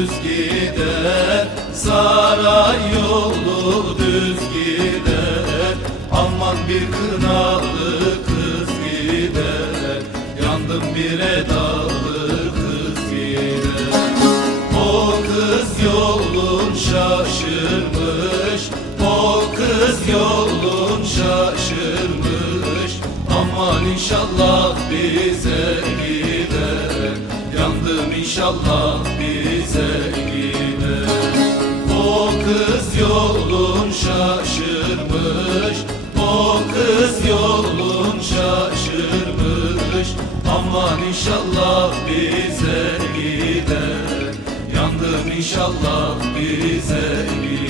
düz gider, saray yolu düz gider. Aman bir kınalı kız gider, yandım bir edalı kız gider. O kız yolun şaşırmış, o kız yolun şaşırmış. Aman inşallah bize gider, yandım inşallah bize gider. O kız yolun şaşırmış, o kız yolun şaşırmış. Aman inşallah bize gider, yandım inşallah bize gider.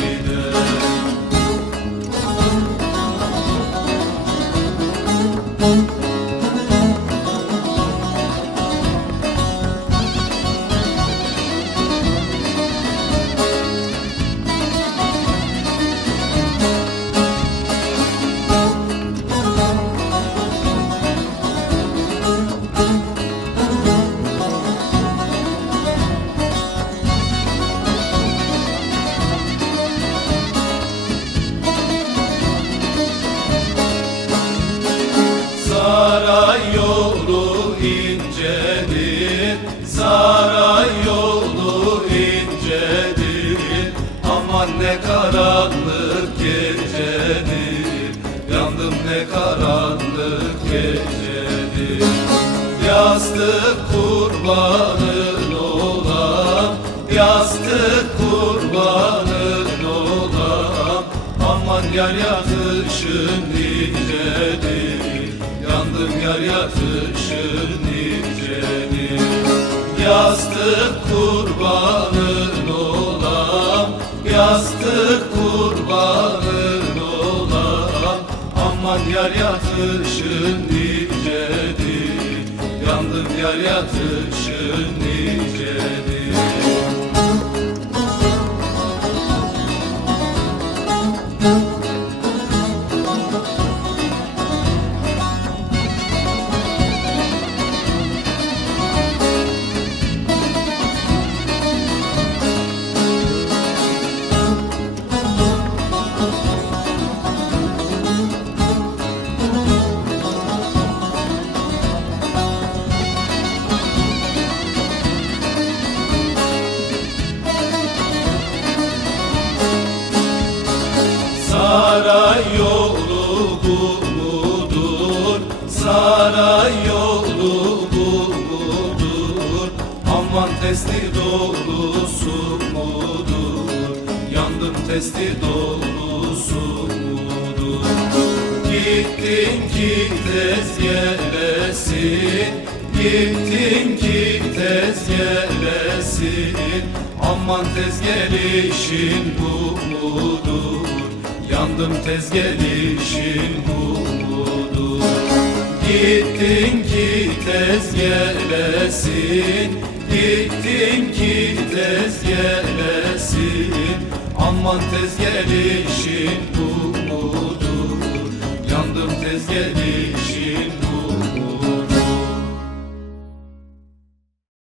Saray yolu incedir, saray yolu incedir. Aman ne karanlık gecedir, yandım ne karanlık gecedir. Yastık kurbanın olam, yastık kurbanın olam. Aman yar yatışın nicedir, yandım yar yatışın nicedir. Yastık kurbanın olam, yastık kurbanın olam. Aman yar yatışın nicedir, yandım yar yatışın nicedir. Saray yolu bu mudur, saray yolu bu mudur? Aman testi dolusu mudur, yandım testi dolusu mudur? Gittin ki tez gelesin, gittin ki tez gelesin. Aman tez gelişin bu mudur, yandım tez gelişin bu mudur? Gittin ki tez gelesin, gittin ki tez gelesin. Aman tez gelişin bu mudur, yandım tez gelişin